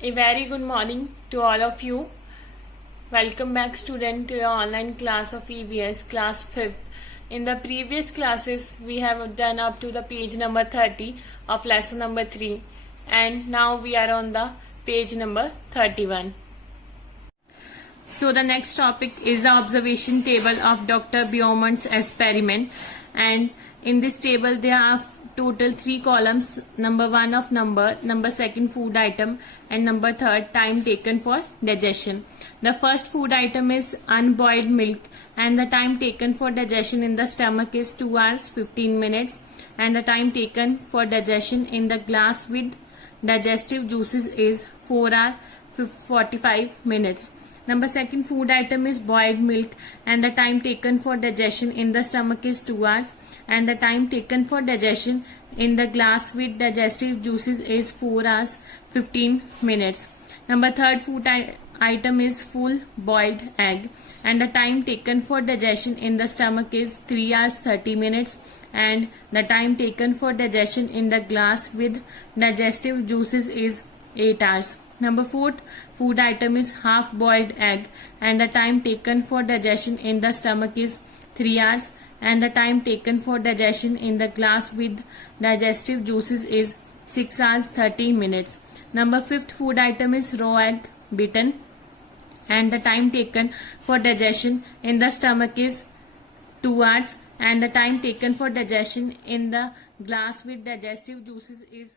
A very good morning to all of you. Welcome back, student, to your online class of EVS, class 5th. In the previous classes, we have done up to the page number 30 of lesson number 3, and now we are on the page number 31. So the next topic is the observation table of Dr. Beaumont's experiment, and in this table there are total 3 columns: number 1 of number 2 food item, and number 3 time taken for digestion. The first food item is unboiled milk, and the time taken for digestion in the stomach is 2 hours 15 minutes, and the time taken for digestion in the glass with digestive juices is 4 hours 45 minutes. Number 2 food item is boiled milk, and the time taken for digestion in the stomach is 2 hours, and the time taken for digestion in the glass with digestive juices is 4 hours 15 minutes. Number 3 food item is full boiled egg, and the time taken for digestion in the stomach is 3 hours 30 minutes, and the time taken for digestion in the glass with digestive juices is 8 hours. Number 4 food item is half boiled egg, and the time taken for digestion in the stomach is 3 hours, and the time taken for digestion in the glass with digestive juices is 6 hours 30 minutes. Number 5 food item is raw egg beaten, and the time taken for digestion in the stomach is 2 hours, and the time taken for digestion in the glass with digestive juices is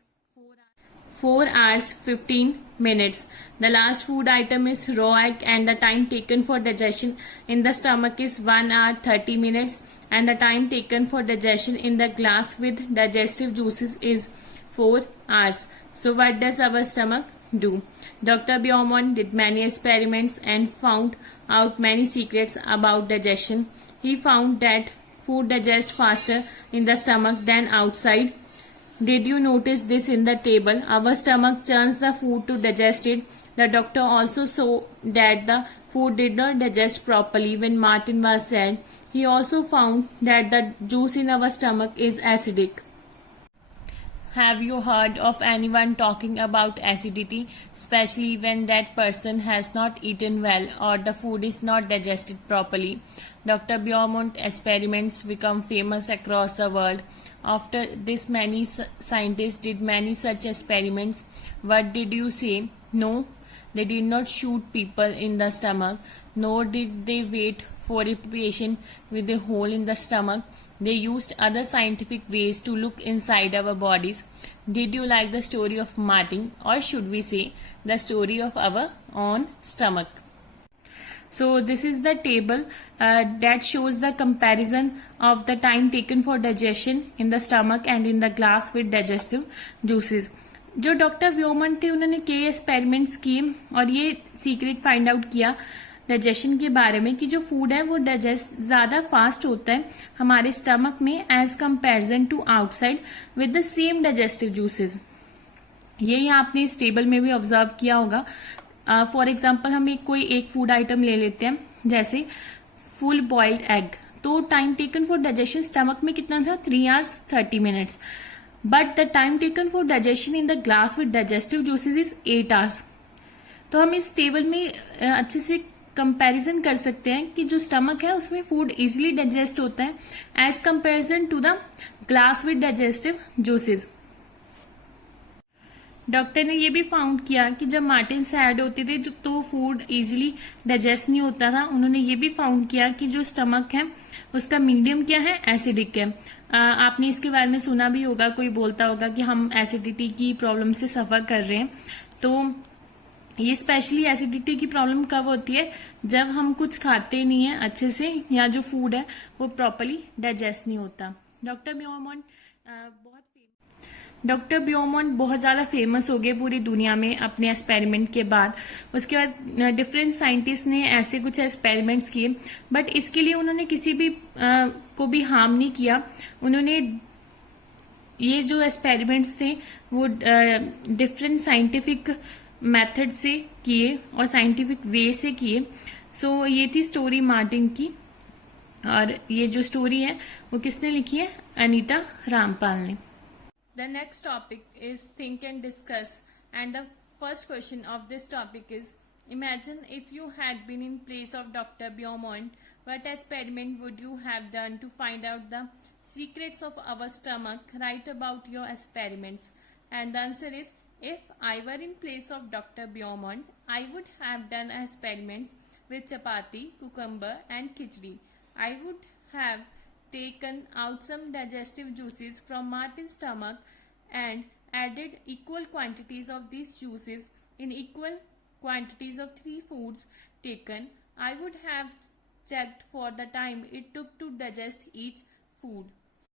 4 hours 15 minutes. The last food item is raw egg, and the time taken for digestion in the stomach is 1 hour 30 minutes, and the time taken for digestion in the glass with digestive juices is 4 hours. So what does our stomach do? Dr. Beaumont did many experiments and found out many secrets about digestion. He found that food digests faster in the stomach than outside. Did you notice this in the table? Our stomach churns the food to digest it. The doctor also saw that the food did not digest properly when Martin was sad. He also found that the juice in our stomach is acidic. Have you heard of anyone talking about acidity, especially when that person has not eaten well or the food is not digested properly? Dr. Beaumont experiments become famous across the world. After this, many scientists did many such experiments. What did you say? No, they did not shoot people in the stomach, nor did they wait for a patient with a hole in the stomach. They used other scientific ways to look inside our bodies. Did you like the story of Martin, or should we say the story of our own stomach? So this is the table that shows the comparison of the time taken for digestion in the stomach and in the glass with digestive juices. जो doctor व्योमन थे उन्होंने कई experiments किए और ये secret find out किया digestion के बारे में कि जो फूड है वो डाइजेस्ट ज़्यादा फास्ट होता है हमारे स्टमक में as comparison to outside with the same digestive juices. ये आपने इस टेबल में भी ऑब्जर्व किया होगा. फॉर एग्जाम्पल हम कोई एक फूड आइटम ले लेते हैं जैसे फुल बॉइल्ड एग, तो time taken for digestion stomach में कितना था 3 hours 30 minutes, but the time taken for digestion in the glass with digestive juices is 8 hours. तो हम इस टेबल में अच्छे से कंपैरिजन कर सकते हैं कि जो स्टमक है उसमें फूड इजीली डाइजेस्ट होता है as comparison to the glass with digestive juices. Doctor ने ये भी फाउंड किया कि जब मार्टिन सैड होते थे तो फूड इजीली डाइजेस्ट नहीं होता था. उन्होंने ये भी फाउंड किया कि जो स्टमक है उसका मीडियम क्या है, एसिडिक है. आपने इसके बारे में सुना भी होगा, कोई बोलता होगा कि हम एसिडिटी की प्रॉब्लम से सफर कर रहे हैं. तो ये स्पेशली एसिडिटी की प्रॉब्लम कब होती है, जब हम कुछ खाते नहीं है अच्छे से या जो फूड है वो प्रॉपरली डाइजेस्ट नहीं होता. डॉक्टर ब्योमोंट बहुत ज़्यादा फेमस हो गए पूरी दुनिया में अपने एक्सपेरिमेंट के बाद. उसके बाद डिफरेंट साइंटिस्ट ने ऐसे कुछ एक्सपेरिमेंट्स किए, बट इसके लिए उन्होंने किसी भी को भी हार्म नहीं किया. उन्होंने ये जो एक्सपेरिमेंट्स थे वो डिफरेंट साइंटिफिक मेथड से किए और साइंटिफिक वे से किए. सो ये थी स्टोरी मार्टिन की, और ये जो स्टोरी है वो किसने लिखी है, अनीता रामपाल ने. The next topic is think and discuss, and the first question of this topic is, imagine if you had been in place of Dr. Beaumont, what experiment would you have done to find out the secrets of our stomach? Write about your experiments. And the answer is, if I were in place of Dr. Beaumont, I would have done experiments with chapati, cucumber and khichdi. I would have taken out some digestive juices from Martin's stomach and added equal quantities of these juices in equal quantities of 3 foods taken. I would have checked for the time it took to digest each food.